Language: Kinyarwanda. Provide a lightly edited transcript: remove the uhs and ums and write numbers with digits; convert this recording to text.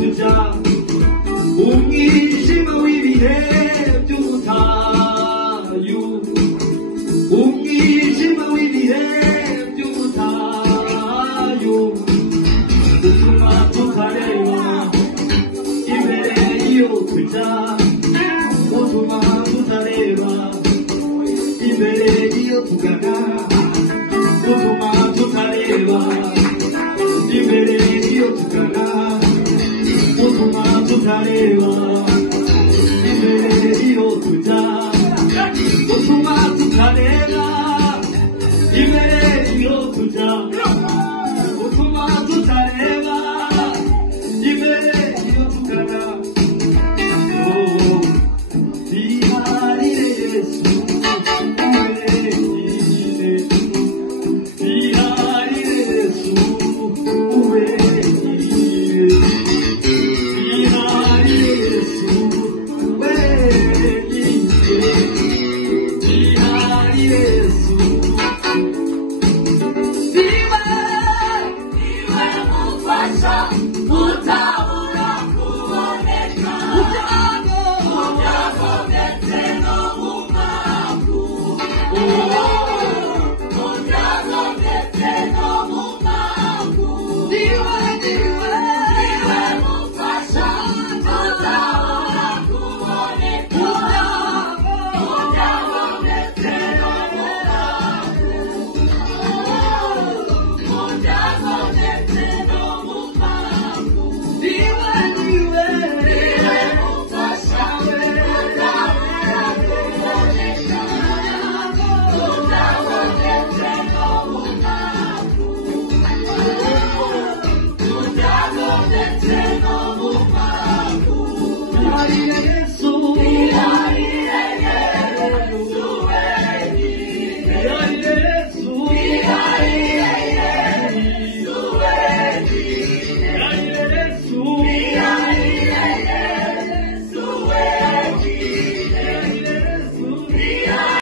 tuja umwijima w'ibihe by'ubutayu umwijima w'ibihe by'ubutayu utuma tutareba imbere iyo tuja utuma tutareba imbere iyo tugana utuma tutareba imbere iyo tugana utuma tutareba imbere iyo tuja utuma tutareba imbere iyo tuja utuma tutareba imbere iyo tugana Oh